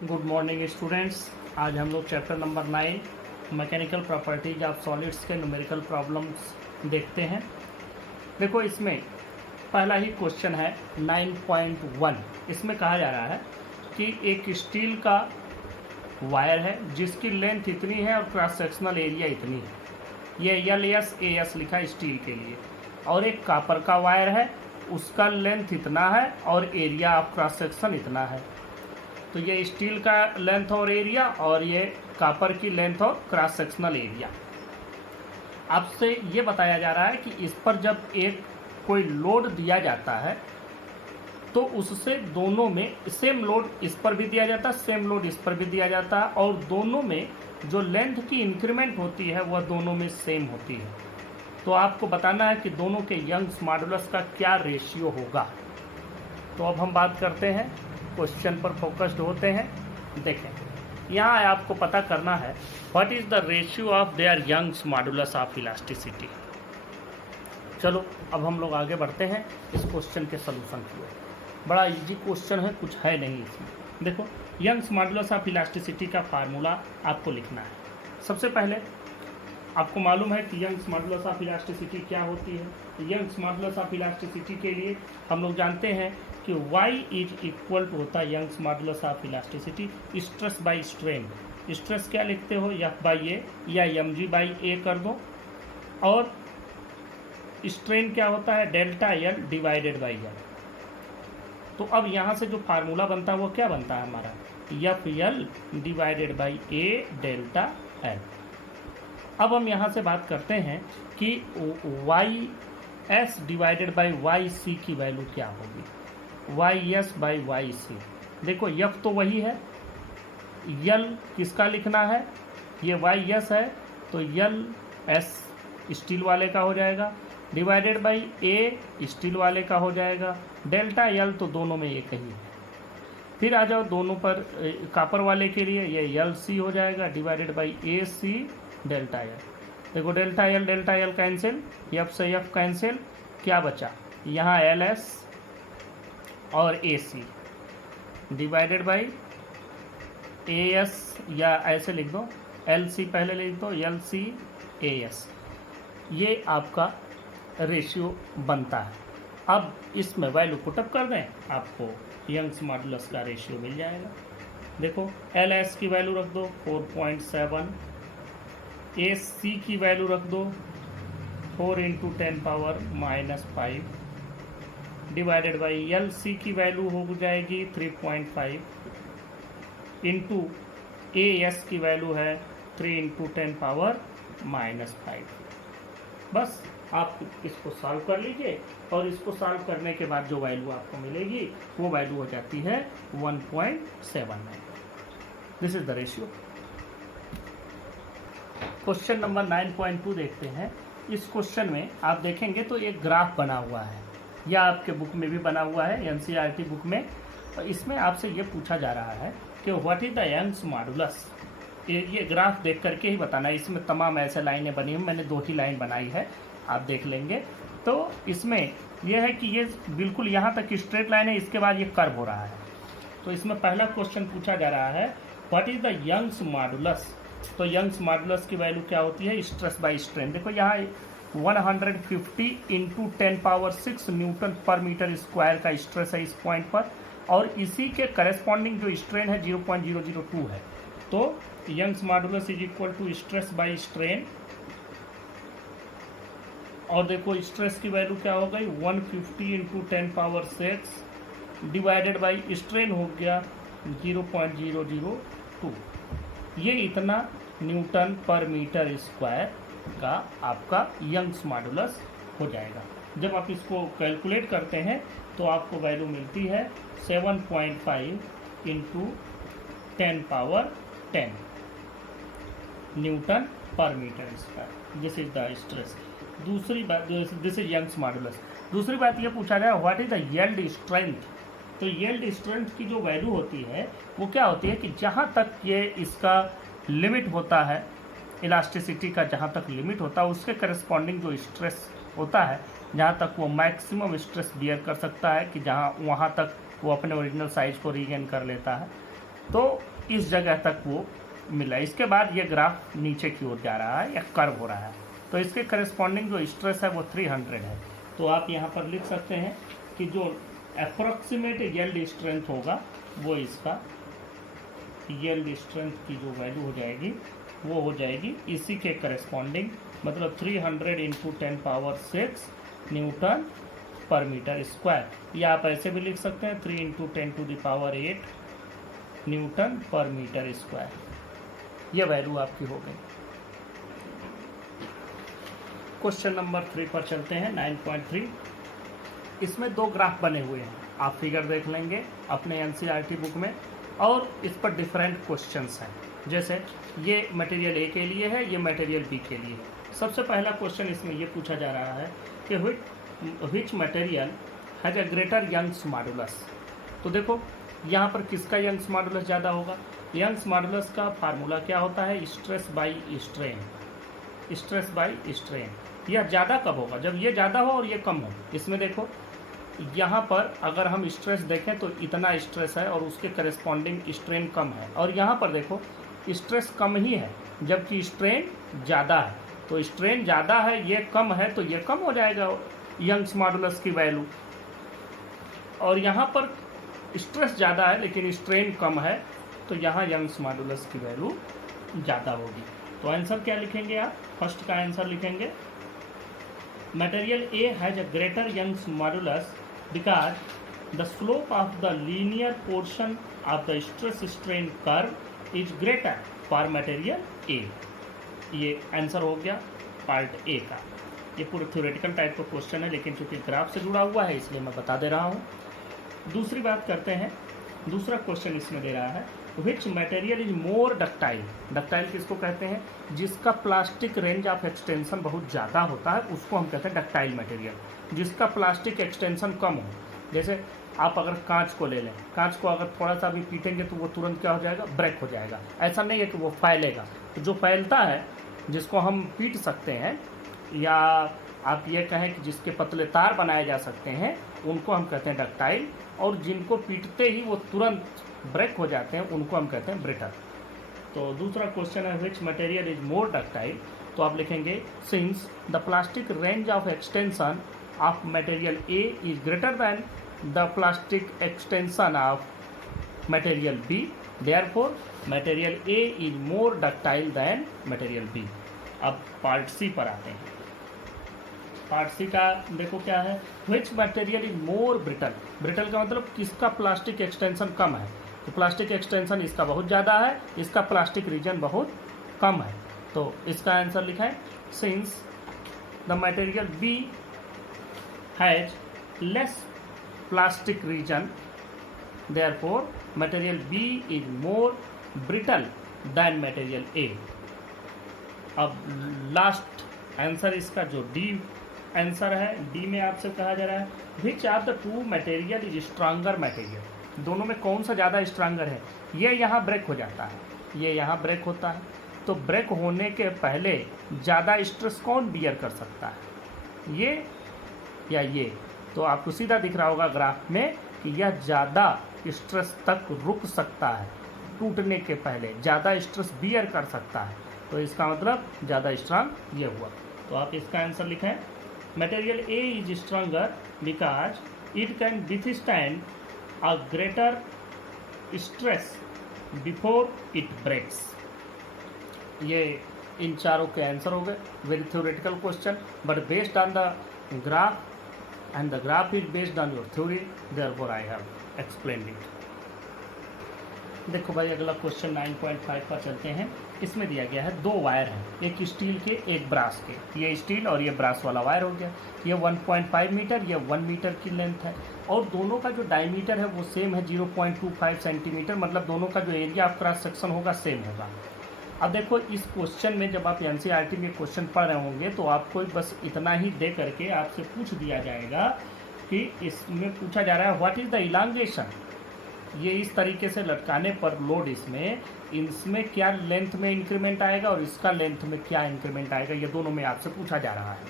Good morning students. आज हम लोग chapter number 9 mechanical properties of solids के न्यूमेरिकल प्रॉब्लम्स देखते हैं। देखो, इसमें पहला ही क्वेश्चन है 9.1। इसमें कहा जा रहा है कि एक स्टील का वायर है जिसकी लेंथ इतनी है और क्रॉस सेक्शनल एरिया इतनी है। ये LSAS लिखा है स्टील के लिए। और एक कॉपर का वायर है, उसका लेंथ इतना है और एरिया ऑफ क्रॉस सेक्शन इतना है। तो ये स्टील का लेंथ और एरिया और ये कॉपर की लेंथ और क्रॉस सेक्शनल एरिया। आपसे ये बताया जा रहा है कि इस पर जब एक कोई लोड दिया जाता है तो उससे दोनों में सेम लोड इस पर भी दिया जाता है, सेम लोड इस पर भी दिया जाता है, और दोनों में जो लेंथ की इंक्रीमेंट होती है वह दोनों में सेम होती है। तो आपको बताना है कि दोनों के यंग्स मॉडुलस का क्या रेशियो होगा। तो अब हम बात करते हैं, क्वेश्चन पर फोकस्ड होते हैं। देखें, यहाँ आपको पता करना है what is the ratio of their Young's modulus of elasticity. चलो अब हम लोग आगे बढ़ते हैं इस क्वेश्चन के सलूशन की ओर। बड़ा इजी क्वेश्चन है, कुछ है नहीं इसमें। देखो, यंग्स मॉडुलस ऑफ इलास्टिसिटी का फार्मूला आपको लिखना है। सबसे पहले आपको मालूम है कि यंग्स मॉडुलस ऑफ इलास्टिसिटी क्या होती है। यंग्स मॉडुलस ऑफ इलास्टिसिटी के लिए हम लोग जानते हैं कि y इज इक्वल टू होता है Young's modulus of elasticity stress by strain. Stress क्या लिखते हो, F/A या mg/A कर दो, और स्ट्रेन क्या होता है, delta L divided by L। तो अब यहाँ से जो फार्मूला बनता है वो क्या बनता है हमारा, FL divided by A delta L। अब हम यहाँ से बात करते हैं कि YS डिवाइडेड बाई YC की वैल्यू क्या होगी, YS बाई YC। देखो, F तो वही है, L किसका लिखना है, ये YS है तो LS स्टील वाले का हो जाएगा, डिवाइडेड बाई A स्टील वाले का हो जाएगा, डेल्टा L तो दोनों में एक ही है। फिर आ जाओ दोनों पर, कॉपर वाले के लिए ये LC हो जाएगा divided by AC delta L। देखो, डेल्टा L कैंसिल, F से F कैंसिल, क्या बचा यहाँ LS और AC डिवाइडेड बाई AS, या ऐसे लिख दो LC पहले लिख दो, LC AS। ये आपका रेशियो बनता है। अब इसमें वैल्यू पुटअप कर दें, आपको यंग्स मॉडुलस का रेशियो मिल जाएगा। देखो, LS की वैल्यू रख दो 4.7, AC की वैल्यू रख दो 4 × 10⁻⁻5 डिवाइडेड बाई LC की वैल्यू हो जाएगी 3.5 इंटू AS की वैल्यू है 3 × 10⁻⁻5। बस आप इसको सॉल्व कर लीजिए, और इसको सॉल्व करने के बाद जो वैल्यू आपको मिलेगी वो वैल्यू हो जाती है 1.79। This is the ratio. Question number 9.2 देखते हैं। इस क्वेश्चन में आप देखेंगे तो एक ग्राफ बना हुआ है, या आपके बुक में भी बना हुआ है, NCERT बुक में। और इसमें आपसे ये पूछा जा रहा है कि what is the Young's modulus. ये ग्राफ देख करके ही बताना है। इसमें तमाम ऐसे लाइनें बनी हैं, मैंने 2 ही लाइन बनाई है, आप देख लेंगे। तो इसमें यह है कि ये बिल्कुल यहाँ तक स्ट्रेट लाइन है, इसके बाद ये कर्व हो रहा है। तो इसमें पहला क्वेश्चन पूछा जा रहा है what is the Young's modulus. तो यंग्स मॉडुलस की वैल्यू क्या होती है, स्ट्रेस बाई स्ट्रेन। देखो, यहाँ 150 × 10⁻6 न्यूटन पर मीटर स्क्वायर का स्ट्रेस है इस पॉइंट पर, और इसी के करस्पॉन्डिंग जो स्ट्रेन है 0.002 है। तो Young's modulus is equal to stress by strain. और देखो, स्ट्रेस की वैल्यू क्या हो गई 150 × 10⁻6 डिवाइडेड बाई स्ट्रेन हो गया 0.002। ये इतना न्यूटन पर मीटर स्क्वायर का आपका यंग्स मॉडुलस हो जाएगा। जब आप इसको कैलकुलेट करते हैं तो आपको वैल्यू मिलती है 7.5 × 10⁻10 न्यूटन पर metre square. This is the stress. दूसरी बात, दिस इज यंग्स मॉडुलस। दूसरी बात ये पूछा गया what is the yield strength. तो यील्ड स्ट्रेंथ की जो वैल्यू होती है वो क्या होती है कि जहाँ तक ये इसका लिमिट होता है, इलास्टिसिटी का जहाँ तक लिमिट होता है उसके करस्पॉन्डिंग जो स्ट्रेस होता है, जहाँ तक वो मैक्सिमम स्ट्रेस बियर कर सकता है, कि जहाँ वहाँ तक वो अपने ओरिजिनल साइज को रीगेन कर लेता है। तो इस जगह तक वो मिला। इसके बाद ये ग्राफ नीचे की ओर जा रहा है या कर्व हो रहा है, तो इसके करस्पॉन्डिंग जो स्ट्रेस है वो 300 है। तो आप यहाँ पर लिख सकते हैं कि जो अप्रोक्सीमेट यील्ड स्ट्रेंथ होगा वो इसका यील्ड स्ट्रेंथ की जो वैल्यू हो जाएगी वो हो जाएगी इसी के करस्पॉन्डिंग, मतलब 300 इंटू 10⁻6 न्यूटन पर मीटर स्क्वायर। या आप ऐसे भी लिख सकते हैं 3 इंटू 10⁸ न्यूटन पर मीटर स्क्वायर। यह वैल्यू आपकी हो गई। क्वेश्चन नंबर 3 पर चलते हैं, 9.3। इसमें दो ग्राफ बने हुए हैं, आप फिगर देख लेंगे अपने एनसीईआरटी बुक में, और इस पर डिफरेंट क्वेश्चंस हैं। जैसे ये मटेरियल ए के लिए है, ये मटेरियल बी के लिए है। सबसे पहला क्वेश्चन इसमें ये पूछा जा रहा है कि which material has a greater Young's modulus. तो देखो यहाँ पर किसका यंग्स मॉडुलस ज़्यादा होगा। यंग्स मॉडुलस का फार्मूला क्या होता है, stress by strain. Stress by strain, यह ज़्यादा कब होगा, जब ये ज़्यादा हो और ये कम हो। इसमें देखो यहाँ पर अगर हम स्ट्रेस देखें तो इतना स्ट्रेस है और उसके करस्पॉन्डिंग स्ट्रेन कम है, और यहाँ पर देखो स्ट्रेस कम ही है जबकि स्ट्रेन ज़्यादा है। तो स्ट्रेन ज़्यादा है, ये कम है, तो ये कम हो जाएगा यंग्स मॉडुलस की वैल्यू। और यहाँ पर स्ट्रेस ज़्यादा है लेकिन स्ट्रेन कम है, तो यहाँ यंग्स मॉडुलस की वैल्यू ज़्यादा होगी। तो आंसर क्या लिखेंगे आप, फर्स्ट का आंसर लिखेंगे material A has a greater Young's modulus because the slope of the linear portion of the stress strain curve is greater for material A. ये आंसर हो गया पार्ट ए का। ये पूरे थ्योरेटिकल टाइप का question है, लेकिन चूंकि ग्राफ से जुड़ा हुआ है इसलिए मैं बता दे रहा हूँ। दूसरी बात करते हैं, दूसरा क्वेश्चन इसमें दे रहा है which material is more ductile. Ductile किसको कहते हैं, जिसका प्लास्टिक रेंज ऑफ एक्सटेंशन बहुत ज़्यादा होता है उसको हम कहते हैं डक्टाइल मटेरियल। जिसका प्लास्टिक एक्सटेंशन कम हो, जैसे आप अगर कांच को ले लें, कांच को अगर थोड़ा सा भी पीटेंगे तो वो तुरंत क्या हो जाएगा, ब्रेक हो जाएगा। ऐसा नहीं है कि वो फैलेगा, तो जो फैलता है जिसको हम पीट सकते हैं, या आप ये कहें कि जिसके पतले तार बनाए जा सकते हैं, उनको हम कहते हैं डक्टाइल। और जिनको पीटते ही वो तुरंत ब्रेक हो जाते हैं उनको हम कहते हैं ब्रिटल। तो दूसरा क्वेश्चन है which material is more ductile. तो आप लिखेंगे since the plastic range of extension of material A is greater than the plastic extension of material B, therefore material A is more ductile than material B. अब part C पर आते हैं। Part C का देखो क्या है, which material is more brittle. Brittle का मतलब किसका प्लास्टिक एक्सटेंशन कम है। तो प्लास्टिक एक्सटेंशन इसका बहुत ज़्यादा है, इसका प्लास्टिक रीजन बहुत कम है। तो इसका आंसर लिखा है since the material B has less plastic region, therefore material B is more brittle than material A. अब लास्ट आंसर इसका जो डी आंसर है, डी में आपसे कहा जा रहा है which of the two material is stronger material. दोनों में कौन सा ज़्यादा स्ट्रांगर है। ये यहाँ ब्रेक हो जाता है, ये यहाँ ब्रेक होता है, तो ब्रेक होने के पहले ज़्यादा स्ट्रेस कौन बियर कर सकता है, ये या ये। तो आपको सीधा दिख रहा होगा ग्राफ में कि यह ज़्यादा स्ट्रेस तक रुक सकता है, टूटने के पहले ज़्यादा स्ट्रेस बियर कर सकता है। तो इसका मतलब ज़्यादा स्ट्रांग ये हुआ। तो आप इसका आंसर लिखें material A is stronger because it can withstand a greater stress before it breaks. ये इन चारों के आंसर हो गए। Very theoretical question but based on the graph, and the graph is based on your theory, therefore I have explained it। देखो भाई अगला क्वेश्चन 9.5 पर चलते हैं। इसमें दिया गया है दो वायर हैं, एक स्टील के एक ब्रास के। ये स्टील और ये ब्रास वाला वायर हो गया। ये 1.5 मीटर, ये 1 मीटर की लेंथ है, और दोनों का जो डायमीटर है वो सेम है 0.25 सेंटीमीटर, मतलब दोनों का जो एरिया ऑफ क्रॉस सेक्शन होगा सेम होगा। अब देखो इस क्वेश्चन में जब आप एनसीईआरटी में क्वेश्चन पढ़ रहे होंगे तो आपको बस इतना ही दे करके आपसे पूछ दिया जाएगा कि इसमें पूछा जा रहा है व्हाट इज़ द इलांगेशन। ये इस तरीके से लटकाने पर लोड इसमें क्या लेंथ में इंक्रीमेंट आएगा और इसका लेंथ में क्या इंक्रीमेंट आएगा, ये दोनों में आपसे पूछा जा रहा है।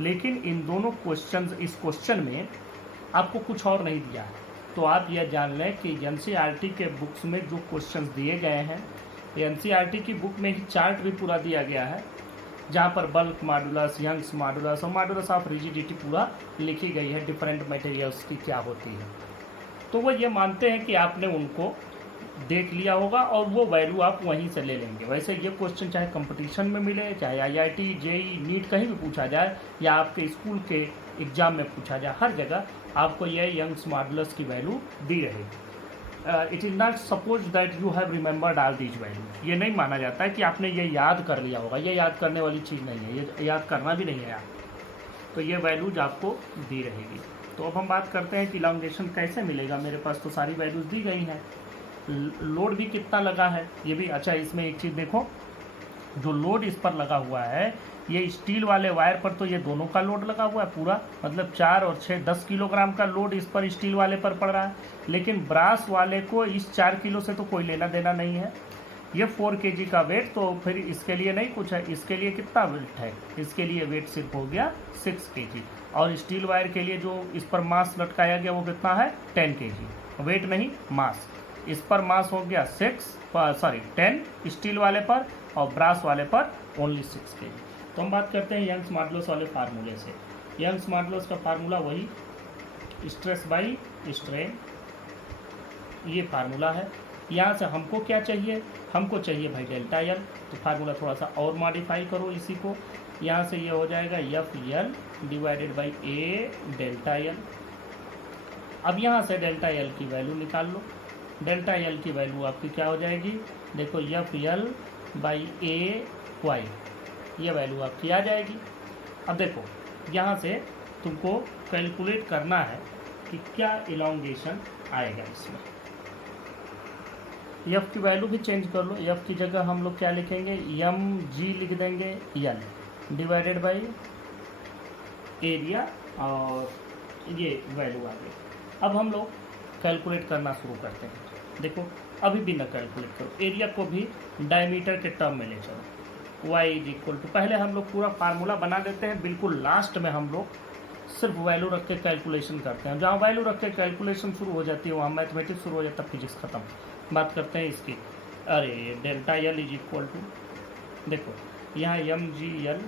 लेकिन इन दोनों क्वेश्चन, इस क्वेश्चन में आपको कुछ और नहीं दिया है। तो आप यह जान लें कि एनसीईआरटी के बुक्स में जो क्वेश्चंस दिए गए हैं, एनसीईआरटी की बुक में ही चार्ट भी पूरा दिया गया है, जहाँ पर बल्क मॉडुलस, यंग्स मॉडुलस और मॉडुलस ऑफ रिजिडिटी पूरा लिखी गई है, डिफरेंट मटेरियल्स की क्या होती है। तो वो ये मानते हैं कि आपने उनको देख लिया होगा और वो वैल्यू आप वहीं से ले लेंगे। वैसे ये क्वेश्चन चाहे कंपटीशन में मिले, चाहे आईआईटी, जेईई, नीट कहीं भी पूछा जाए, या आपके स्कूल के एग्जाम में पूछा जाए, हर जगह आपको यह यंग्स मॉडुलस की वैल्यू दी रहेगी। It is not suppose that you have remembered all these value. ये नहीं माना जाता है कि आपने ये याद कर लिया होगा, ये याद करने वाली चीज़ नहीं है, ये याद करना भी नहीं है आप। तो ये वैल्यूज आपको दी रहेगी। तो अब हम बात करते हैं कि इलॉन्गेशन कैसे मिलेगा। मेरे पास तो सारी वैल्यूज़ दी गई हैं, लोड भी कितना लगा है ये भी। अच्छा, इसमें एक चीज़ देखो, जो लोड इस पर लगा हुआ है, ये स्टील वाले वायर पर तो ये दोनों का लोड लगा हुआ है पूरा, मतलब 4 और 6 10 किलोग्राम का लोड इस पर स्टील वाले पर पड़ रहा है। लेकिन ब्रास वाले को इस 4 किलो से तो कोई लेना देना नहीं है। ये 4 kg का वेट, तो फिर इसके लिए नहीं कुछ है। इसके लिए कितना वेट है, इसके लिए वेट सिर्फ हो गया 6 kg। और स्टील वायर के लिए जो इस पर मास लटकाया गया वो कितना है, 10 kg। वेट नहीं, मास। इस पर मास हो गया 10 स्टील वाले पर, और ब्रास वाले पर ओनली 6 kg। तो हम बात करते हैं यंग्स मॉडुलस वाले फार्मूले से। यंग्स मॉडुलस का फार्मूला वही स्ट्रेस बाई स्ट्रेन, ये फार्मूला है। यहाँ से हमको क्या चाहिए, हमको चाहिए भाई डेल्टा एल। तो फार्मूला थोड़ा सा और मॉडिफाई करो इसी को। यहाँ से ये हो जाएगा F L divided by A delta L. अब यहाँ से डेल्टा एल की वैल्यू निकाल लो। डेल्टा एल की वैल्यू आपकी क्या हो जाएगी, देखो F L by A Y, ये वैल्यू आपकी आ जाएगी। अब देखो यहाँ से तुमको कैलकुलेट करना है कि क्या इलॉन्गेशन आएगा इसमें। एफ की वैल्यू भी चेंज कर लो। एफ की जगह हम लोग क्या लिखेंगे, एम जी लिख देंगे एल डिवाइडेड बाई एरिया, और ये वैल्यू आ गई। अब हम लोग कैलकुलेट करना शुरू करते हैं। देखो अभी भी ना कैलकुलेट करो, एरिया को भी डायमीटर के टर्म में ले चलो। y इज इक्वल टू, पहले हम लोग पूरा फार्मूला बना देते हैं, बिल्कुल लास्ट में हम लोग सिर्फ वैल्यू रख के कैलकुलेशन करते हैं। जहाँ वैल्यू रख के कैलकुलेशन शुरू हो जाती है वहाँ मैथमेटिक्स शुरू हो जाता है, फिजिक्स खत्म। बात करते हैं इसकी। अरे delta L is equal to, देखो यहाँ M G L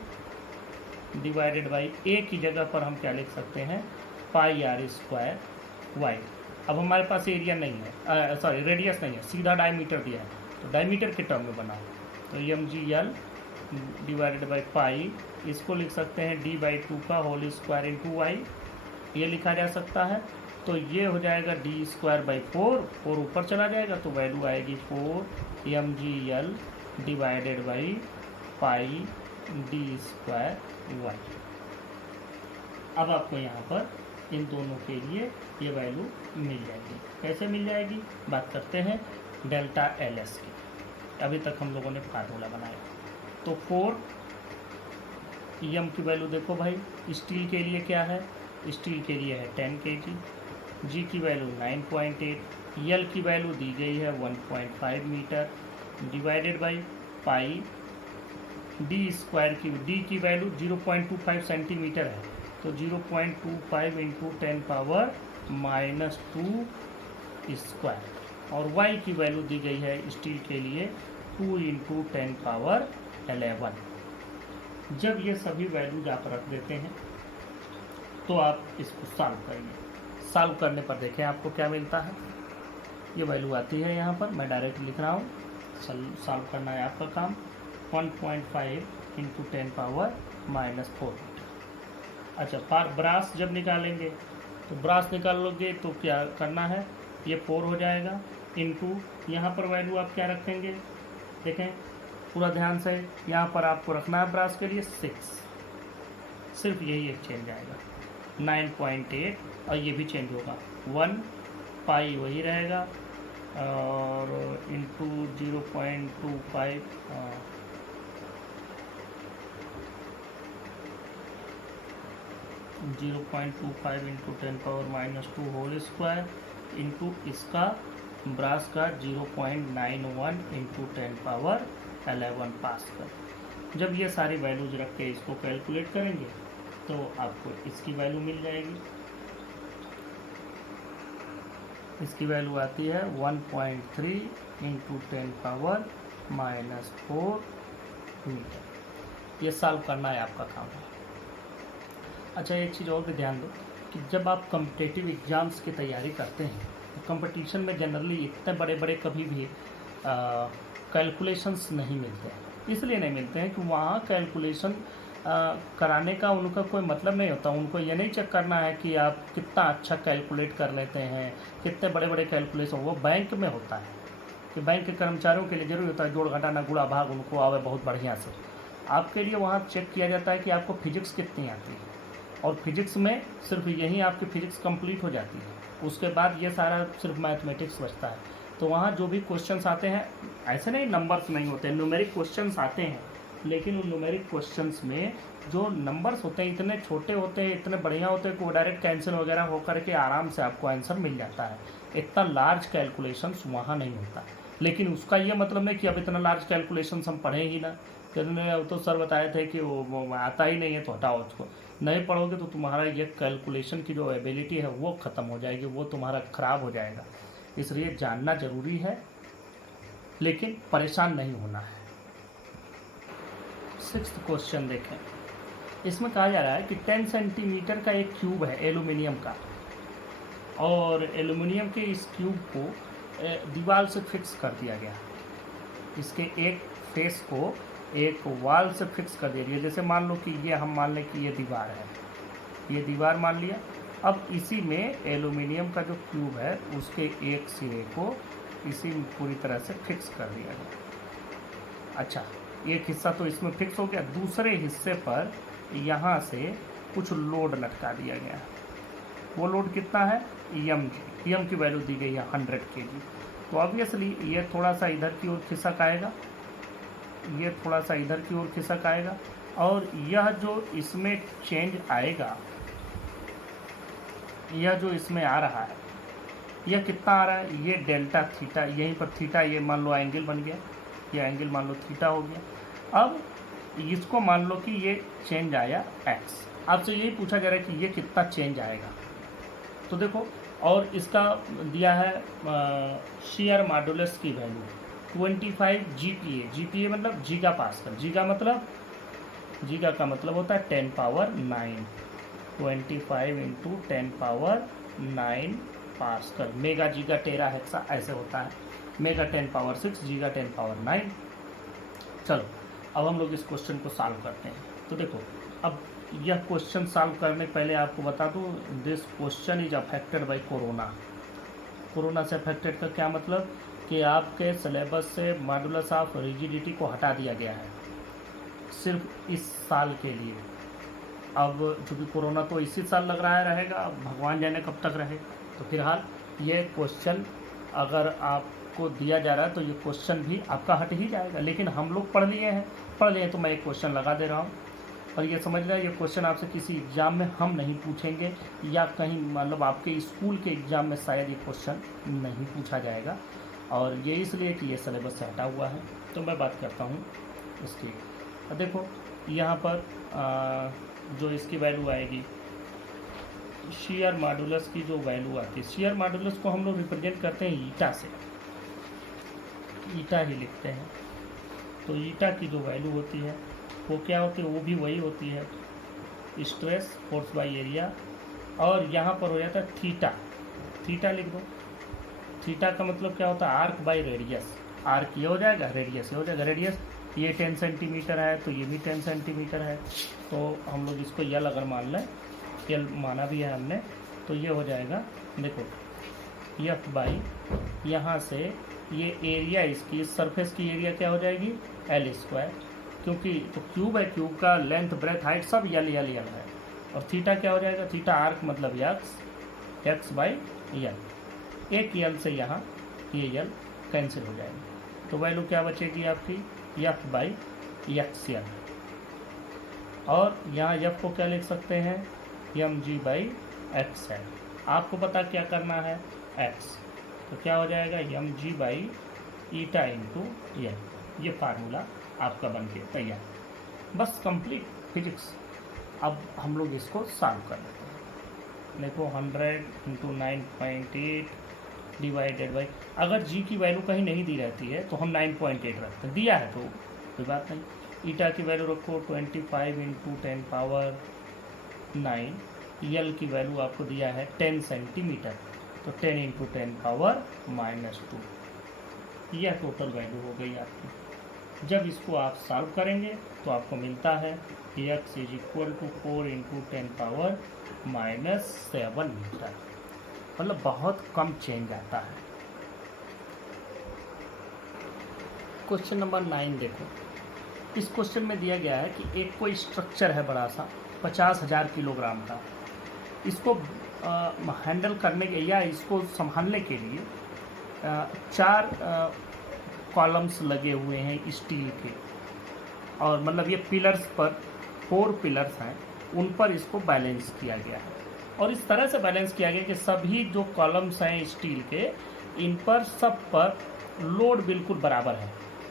divided by A की जगह पर हम क्या लिख सकते हैं, पाई आर स्क्वायर वाई। अब हमारे पास एरिया नहीं है, सॉरी रेडियस नहीं है, सीधा डायमीटर दिया है, तो डायमीटर के टर्म में बनाओ। तो M G L divided by pi, इसको लिख सकते हैं डी बाई 2 का होल स्क्वायर इंटू वाई, ये लिखा जा सकता है। तो ये हो जाएगा डी स्क्वायर बाई 4 ऊपर चला जाएगा, तो वैल्यू आएगी 4 M G L divided by pi D square Y. अब आपको यहाँ पर इन दोनों के लिए ये वैल्यू मिल जाएगी। कैसे मिल जाएगी, बात करते हैं डेल्टा एल एस की। अभी तक हम लोगों ने फार्मूला बनाया। तो 4 एम की वैल्यू देखो भाई, स्टील के लिए क्या है, स्टील के लिए है 10 kg, जी की वैल्यू 9.8, यल की वैल्यू दी गई है 1.5 metre divided by pi D square की, डी की वैल्यू 0.25 सेंटीमीटर है, तो 0.25 इंटू 10 पावर माइनस 2 स्क्वायर। और y की वैल्यू दी गई है स्टील के लिए 2 इंटू 10 पावर 11। जब ये सभी वैल्यूज आप रख देते हैं तो आप इसको सॉल्व करेंगे। सॉल्व करने पर देखें आपको क्या मिलता है। ये वैल्यू आती है यहाँ पर, मैं डायरेक्ट लिख रहा हूँ, सॉल्व करना है आपका काम। 1.5 इंटू 10 पावर माइनस 4। अच्छा, ब्रास जब निकालेंगे तो ब्रास निकालोगे तो क्या करना है, ये 4 हो जाएगा इंटू, यहाँ पर वैल्यू आप क्या रखेंगे, देखें पूरा ध्यान से, यहाँ पर आपको रखना है ब्रास के लिए 6, सिर्फ यही एक चेंज आएगा 9.8, और ये भी चेंज होगा 1 पाई वही रहेगा, और into 0.25 0.25 into 10 power minus 2 whole square into इसका ब्रास का 0.91 इंटू 10 पावर 11 पास कर। जब ये सारी वैल्यूज रख के इसको कैलकुलेट करेंगे तो आपको इसकी वैल्यू मिल जाएगी। इसकी वैल्यू आती है 1.3 इंटू 10⁻⁻4 मीटर। ये सॉल्व करना है आपका काम है। अच्छा, एक चीज़ और भी ध्यान दो कि जब आप कॉम्पिटिटिव एग्ज़ाम्स की तैयारी करते हैं तो कंपटीशन में जनरली इतने बड़े बड़े कभी भी कैलकुलेशंस नहीं मिलते हैं। इसलिए नहीं मिलते हैं कि वहाँ कैलकुलेशन कराने का उनका कोई मतलब नहीं होता। उनको ये नहीं चेक करना है कि आप कितना अच्छा कैलकुलेट कर लेते हैं, कितने बड़े बड़े कैलकुलेशन। वो बैंक में होता है कि बैंक के कर्मचारियों के लिए जरूरी होता है जोड़ घटाना गुणा भाग उनको आवे बहुत बढ़िया से। आपके लिए वहाँ चेक किया जाता है कि आपको फिजिक्स कितनी आती है, और फिजिक्स में सिर्फ यही आपकी फिजिक्स कंप्लीट हो जाती है। उसके बाद ये सारा सिर्फ मैथमेटिक्स बचता है। तो वहाँ जो भी क्वेश्चंस आते हैं, ऐसे नहीं नंबर्स नहीं होते, न्यूमेरिक क्वेश्चंस आते हैं, लेकिन उन न्यूमेरिक क्वेश्चंस में जो नंबर्स होते हैं इतने छोटे होते हैं, इतने बढ़िया होते हैं कि वो डायरेक्ट कैंसिल वगैरह होकर के आराम से आपको आंसर मिल जाता है। इतना लार्ज कैलकुलेशंस वहाँ नहीं होता। लेकिन उसका ये मतलब नहीं कि अब इतना लार्ज कैलकुलेशंस हम पढ़ें ही ना। तो सर बताए थे कि वो आता ही नहीं है तो हटाओ उसको। नहीं पढ़ोगे तो तुम्हारा ये कैलकुलेशन की जो एबिलिटी है वो ख़त्म हो जाएगी, वो तुम्हारा ख़राब हो जाएगा। इसलिए जानना ज़रूरी है, लेकिन परेशान नहीं होना है। 6th क्वेश्चन देखें। इसमें कहा जा रहा है कि 10 सेंटीमीटर का एक क्यूब है एल्यूमिनियम का, और एल्यूमिनियम के इस क्यूब को दीवार से फिक्स कर दिया गया। इसके एक फेस को एक वाल से फिक्स कर दिया गया। जैसे मान लो कि ये हम मान लें कि ये दीवार है, ये दीवार मान लिया। अब इसी में एल्यूमिनियम का जो क्यूब है उसके एक सिरे को इसी में पूरी तरह से फिक्स कर दिया गया। अच्छा, एक हिस्सा तो इसमें फिक्स हो गया, दूसरे हिस्से पर यहाँ से कुछ लोड लटका दिया गया। वो लोड कितना है? यम की वैल्यू दी गई है 100 kg। तो ऑब्वियसली ये थोड़ा सा इधर की ओर खिसक आएगा, ये थोड़ा सा इधर की ओर खिसक आएगा, और यह जो इसमें चेंज आएगा, यह जो इसमें आ रहा है, यह कितना आ रहा है? ये डेल्टा थीटा, यहीं पर थीटा ये मान लो एंगल बन गया, ये एंगल मान लो थीटा हो गया। अब इसको मान लो कि ये चेंज आया एक्स। आपसे यही पूछा जा रहा है कि ये कितना चेंज आएगा। तो देखो, और इसका दिया है शियर मॉडुलस की वैल्यू 25 GPa। GPa मतलब जीगा पास्कल। जीगा का मतलब होता है 10⁻9। 25 इंटू 10⁻9 पास्कल। मेगा जीगा टेरा हेक्सा ऐसे होता है। मेगा 10⁻6, जीगा 10⁻9। चलो अब हम लोग इस क्वेश्चन को सॉल्व करते हैं। तो देखो, अब यह क्वेश्चन सॉल्व करने पहले आपको बता दूं, this question is affected by corona. Corona से अफेक्टेड का क्या मतलब कि आपके सिलेबस से मॉडुलस ऑफ रिजिडिटी को हटा दिया गया है सिर्फ इस साल के लिए। अब चूँकि कोरोना तो इसी साल लग रहा है रहेगा, अब भगवान जाने कब तक रहे। तो फिलहाल ये क्वेश्चन अगर आपको दिया जा रहा है तो ये क्वेश्चन भी आपका हट ही जाएगा। लेकिन हम लोग पढ़ लिए तो मैं एक क्वेश्चन लगा दे रहा हूँ, और ये समझ लें ये क्वेश्चन आपसे किसी एग्ज़ाम में हम नहीं पूछेंगे, या कहीं मतलब आपके स्कूल के एग्ज़ाम में शायद ये क्वेश्चन नहीं पूछा जाएगा, और ये इसलिए कि ये सिलेबस से हटा हुआ है। तो मैं बात करता हूँ इसकी। देखो यहाँ पर जो इसकी वैल्यू आएगी, शियर मॉडुलस की जो वैल्यू आती है, शियर मॉडुलस को हम लोग रिप्रेजेंट करते हैं ईटा से, ईटा ही लिखते हैं। तो ईटा की जो वैल्यू होती है वो क्या होती है? वो भी वही होती है, स्ट्रेस फोर्स बाय एरिया, और यहाँ पर हो जाता है थीटा। थीटा लिख दो। थीटा का मतलब क्या होता है? Arc by radius. आर्क ये हो जाएगा, रेडियस ये हो जाएगा। रेडियस ये 10 सेंटीमीटर है तो ये भी 10 सेंटीमीटर है। तो हम लोग इसको यल अगर मान लें, यल माना भी है हमने, तो ये हो जाएगा, देखो यफ बाई यहाँ से ये एरिया इसकी, इस सरफेस की एरिया क्या हो जाएगी? L², क्योंकि तो क्यूब है, क्यूब का लेंथ ब्रेथ हाइट सब यल है। और थीटा क्या हो जाएगा? थीटा आर्क मतलब एक्स बाई यल। एक यल से यहाँ ये यल कैंसिल हो जाएगा, तो वैल्यू क्या बचेगी आपकी? एफ बाई एक्स यल। और यहाँ एफ को क्या लिख सकते हैं? एम जी बाई एक्स है। आपको पता क्या करना है? एक्स। तो क्या हो जाएगा? M G by eta into L. ये फार्मूला आपका बन के तैयार। बस कंप्लीट फिजिक्स। अब हम लोग इसको सॉल्व कर लेते हैं। देखो 100 इंटू 9.8 डिवाइडेड बाई, अगर जी की वैल्यू कहीं नहीं दी रहती है तो हम 9.8 रखते हैं, दिया है तो कोई बात नहीं। ईटा की वैल्यू रखो 25 इंटू 10 पावर 9, यल की वैल्यू आपको दिया है 10 सेंटीमीटर, तो 10 इंटू 10 पावर -2, यह टोटल वैल्यू हो गई आपकी। जब इसको आप सॉल्व करेंगे तो आपको मिलता है x is equal to 4 into 10 power -7 metre, मतलब बहुत कम चेंज आता है। क्वेश्चन नंबर 9 देखो, इस क्वेश्चन में दिया गया है कि एक कोई स्ट्रक्चर है बड़ा सा 50,000 किलोग्राम का, इसको हैंडल करने के या इसको संभालने के लिए 4 कॉलम्स लगे हुए हैं स्टील के, और मतलब ये पिलर्स पर 4 पिलर्स हैं, उन पर इसको बैलेंस किया गया है। और इस तरह से बैलेंस किया गया कि सभी जो कॉलम्स हैं स्टील के, इन पर सब पर लोड बिल्कुल बराबर है।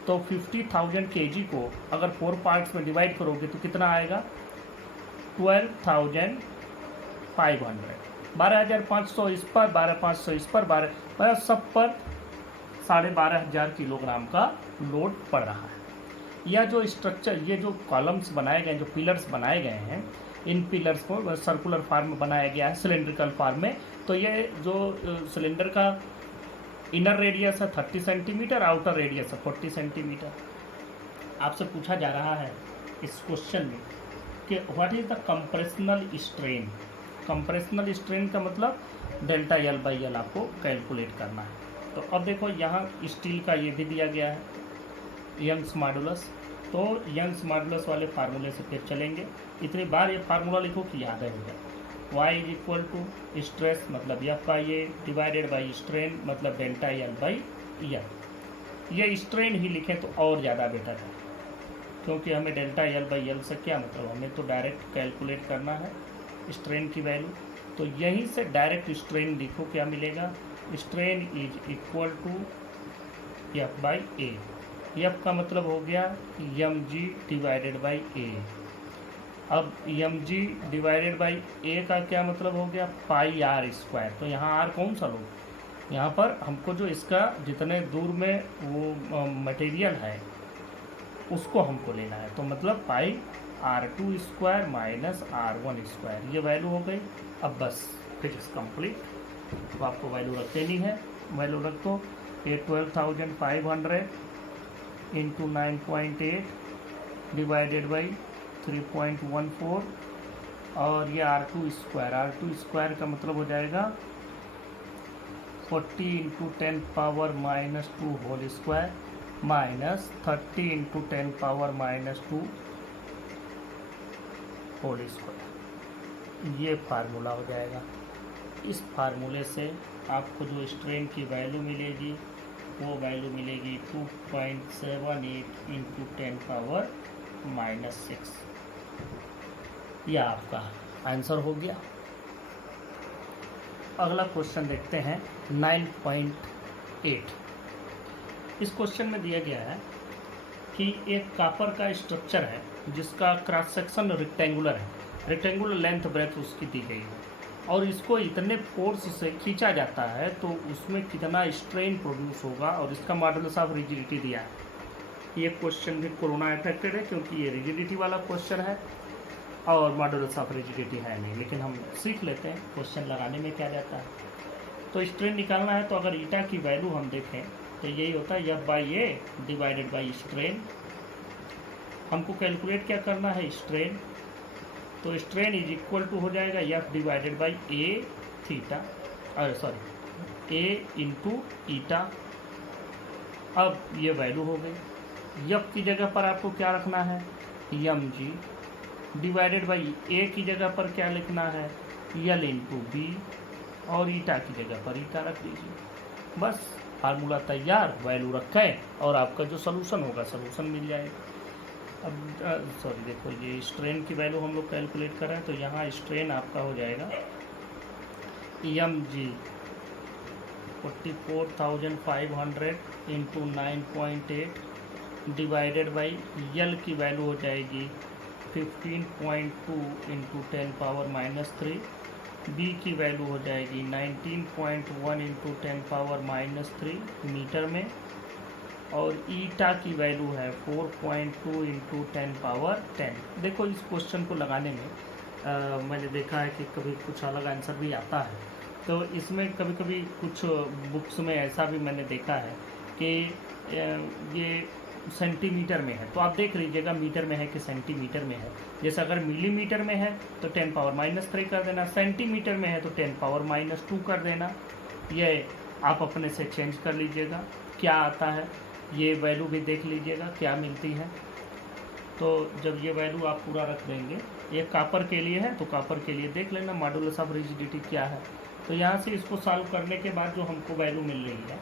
तो 50,000 kg को अगर 4 पार्ट्स में डिवाइड करोगे तो कितना आएगा, 12,500, 12,500 इस पर, 12,500 इस पर, 12 सब पर 12,500 किलोग्राम का लोड पड़ रहा है। यह जो स्ट्रक्चर, ये जो कॉलम्स बनाए गए, जो पिलर्स बनाए गए हैं, इन पिलर्स को सर्कुलर फॉर्म में बनाया गया है, सिलेंड्रिकल फॉर्म में। तो ये जो सिलेंडर का इनर रेडियस है 30 सेंटीमीटर, आउटर रेडियस है 40 सेंटीमीटर। आपसे पूछा जा रहा है इस क्वेश्चन में कि what is the compressional strain. Compressional strain का मतलब डेल्टा एल बाई एल आपको कैलकुलेट करना है। तो अब देखो यहाँ स्टील का ये भी दिया गया है यंग्स मॉडुलस, तो यंग्स मॉडुलस वाले फार्मूले से फिर चलेंगे। इतनी बार ये फार्मूला लिखो कि याद रहेगा। y is equal to stress मतलब F by A divided by strain मतलब डेल्टा एल बाई एल। ये स्ट्रेन ही लिखें तो और ज़्यादा बेटर है, क्योंकि हमें डेल्टा एल बाई एल से क्या मतलब, हमें तो डायरेक्ट कैलकुलेट करना है स्ट्रेन की वैल्यू। तो यहीं से डायरेक्ट स्ट्रेन लिखो, क्या मिलेगा, strain is equal to F by A. F का मतलब हो गया M G divided by A. अब M G divided by A का क्या मतलब हो गया, पाई आर स्क्वायर। तो यहाँ आर कौन सा लो, यहाँ पर हमको जो इसका जितने दूर में वो मटेरियल है उसको हमको लेना है, तो मतलब पाई R2 square minus R1 square, ये वैल्यू हो गई। अब बस फिजिक्स कंप्लीट, तो आपको वैल्यू रख देनी है। वैल्यू रख दो, ये 12,500 इंटू 9.8 डिवाइडेड बाई 3.14, और ये R2 स्क्वायर, R2 स्क्वायर का मतलब हो जाएगा 40 into 10 power -2 whole square minus 30 into 10 power -2 whole square. ये फार्मूला हो जाएगा। इस फार्मूले से आपको जो स्ट्रेन की वैल्यू मिलेगी वो वैल्यू मिलेगी 2.78 इंटू 10 पावर -6। यह आपका आंसर हो गया। अगला क्वेश्चन देखते हैं 9.8। इस क्वेश्चन में दिया गया है कि एक कापर का स्ट्रक्चर है जिसका क्रॉस सेक्शन रेक्टेंगुलर है, रेक्टेंगुलर लेंथ ब्रेथ उसकी दी गई है, और इसको इतने फोर्स से खींचा जाता है तो उसमें कितना स्ट्रेन प्रोड्यूस होगा, और इसका मॉडुलस ऑफ रिजिडिटी दिया है। ये क्वेश्चन भी कोरोना अफेक्टेड है क्योंकि ये रिजिडिटी वाला क्वेश्चन है और मॉडुलस ऑफ रिजिडिटी है नहीं, लेकिन हम सीख लेते हैं क्वेश्चन लगाने में क्या जाता है। तो स्ट्रेन निकालना है, तो अगर ईटा की वैल्यू हम देखें तो यही होता है F by A divided by strain. हमको कैलकुलेट क्या करना है, स्ट्रेन। तो स्ट्रेन इज इक्वल टू हो जाएगा F divided by A theta, अरे सॉरी ए इंटू ईटा। अब ये वैल्यू हो गई। एफ की जगह पर आपको क्या रखना है, M G divided by A की जगह पर क्या लिखना है, यल इंटू बी, और ईटा की जगह पर ईटा रख दीजिए। बस फार्मूला तैयार, वैल्यू रखें और आपका जो सोल्यूशन होगा सोल्यूशन मिल जाएगा। अब सॉरी देखो, ये स्ट्रेन की वैल्यू हम लोग कैलकुलेट कर रहे हैं, तो यहाँ स्ट्रेन आपका हो जाएगा M G 44,500 into 9.8 divided by L की वैल्यू हो जाएगी 15.2 इंटू 10 पावर -3, बी की वैल्यू हो जाएगी 19.1 इंटू 10⁻³ मीटर में, और ईटा की वैल्यू है 4.2 इंटू 10⁻10। देखो इस क्वेश्चन को लगाने में मैंने देखा है कि कभी कुछ अलग आंसर भी आता है, तो इसमें कभी कभी कुछ बुक्स में ऐसा भी मैंने देखा है कि ये सेंटीमीटर में है, तो आप देख लीजिएगा मीटर में है कि सेंटीमीटर में है। जैसे अगर मिलीमीटर में है तो 10⁻³ कर देना, सेंटीमीटर में है तो 10⁻² कर देना। ये आप अपने से चेंज कर लीजिएगा क्या आता है, ये वैल्यू भी देख लीजिएगा क्या मिलती है। तो जब ये वैल्यू आप पूरा रख देंगे, ये कापर के लिए है तो कापर के लिए देख लेना मॉडुलस ऑफ रिजिडिटी क्या है। तो यहाँ से इसको सॉल्व करने के बाद जो हमको वैल्यू मिल रही है,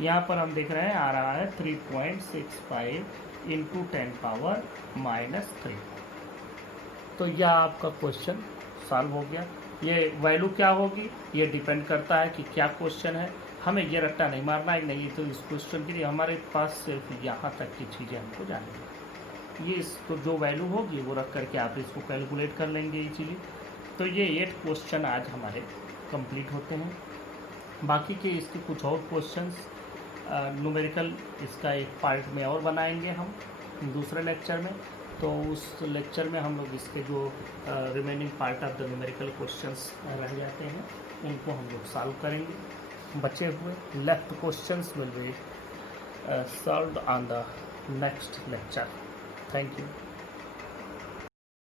यहाँ पर हम देख रहे हैं आ रहा है 3.65 इंटू 10⁻³ तो यह आपका क्वेश्चन सॉल्व हो गया। ये वैल्यू क्या होगी ये डिपेंड करता है कि क्या क्वेश्चन है, हमें ये रट्टा नहीं मारना है, नहीं तो इस क्वेश्चन के लिए हमारे पास सिर्फ यहाँ तक की चीज़ें हमको जाननी है। ये इसको जो वैल्यू होगी वो रख करके आप इसको कैलकुलेट कर लेंगे इजीली। तो ये 8 क्वेश्चन आज हमारे कंप्लीट होते हैं। बाकी के इसके कुछ और क्वेश्चंस न्यूमेरिकल इसका एक पार्ट में और बनाएंगे हम दूसरे लेक्चर में। तो उस लेक्चर में हम लोग इसके जो remaining part of the numerical questions रह जाते हैं उनको हम लोग सॉल्व करेंगे। बचे हुए left questions will be solved on the next lecture. Thank you.